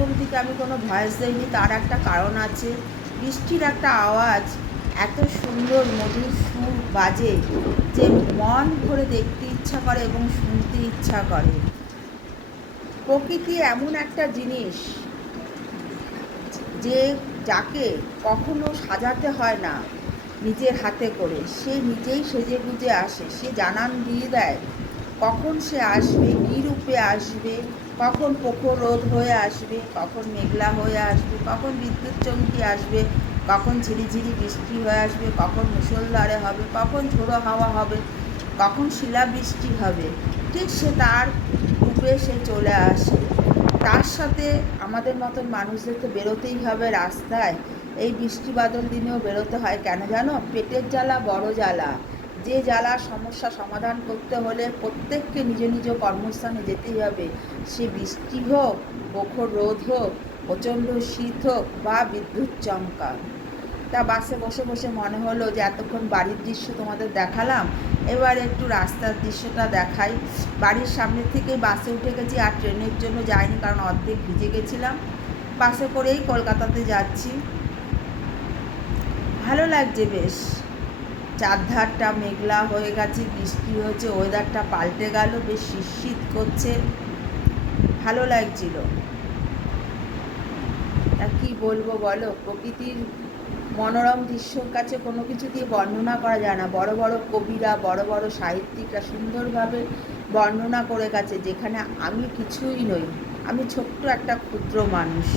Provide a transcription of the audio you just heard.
প্রথম থেকে আমি কোনো ভয়েস দিইনি, তার একটা কারণ আছে। বৃষ্টির একটা আওয়াজ এত সুন্দর মধুর সুর বাজে যে মন ভরে দেখতে ইচ্ছা করে এবং শুনতে ইচ্ছা করে। প্রকৃতি এমন একটা জিনিস যে যাকে কখনো সাজাতে হয় না নিজের হাতে করে, সে নিজেই সেজে গুজে আসে। সে জানান দিয়ে দেয় কখন সে আসবে, কী রূপে আসবে, কখন প্রখর রোদ হয়ে আসবে, কখন মেঘলা হয়ে আসবে, কখন বিদ্যুৎ চমকি আসবে, কখন ঝিরিঝিরি বৃষ্টি হয়ে আসবে, কখন মুষলধারে হবে, কখন ঝোড়ো হাওয়া হবে, কখন শিলাবৃষ্টি হবে। ঠিক সে তার রূপে সে চলে আসে। তার সাথে আমাদের মতন মানুষদের তো বেরোতেই হবে রাস্তায়। এই বৃষ্টি বাদল দিনেও বেরোতে হয় কেন জানো? পেটের জ্বালা বড় জ্বালা। যে জ্বালা সমস্যা সমাধান করতে হলে প্রত্যেককে নিজ নিজ কর্মস্থানে যেতেই হবে। সে বৃষ্টি হোক, প্রখর রোদ হোক, প্রচণ্ড শীত হোক বা বিদ্যুৎ চমকা। তা বাসে বসে বসে মনে হলো যে এতক্ষণ বাড়ির দৃশ্য তোমাদের দেখালাম, এবার একটু রাস্তার দৃশ্যটা দেখাই। বাড়ির সামনে থেকেই বাসে উঠে গেছি, আর ট্রেনের জন্য যাইনি কারণ অর্ধেক ভিজে গেছিলাম। বাসে করেই কলকাতাতে যাচ্ছি। ভালো লাগছে বেশ। চারধারটা মেঘলা হয়ে গেছে, বৃষ্টি হয়েছে, ওয়েদারটা পাল্টে গেল, বেশ শীত করছে, ভালো লাগছিল। আর কী বলবো বলো, প্রকৃতির মনোরম দৃশ্যর কাছে কোনো কিছু দিয়ে বর্ণনা করা যায় না। বড় বড় কবিরা, বড় বড় সাহিত্যিকরা সুন্দরভাবে বর্ণনা করে গেছে, যেখানে আমি কিছুই নই, আমি ছোট্ট একটা ক্ষুদ্র মানুষ।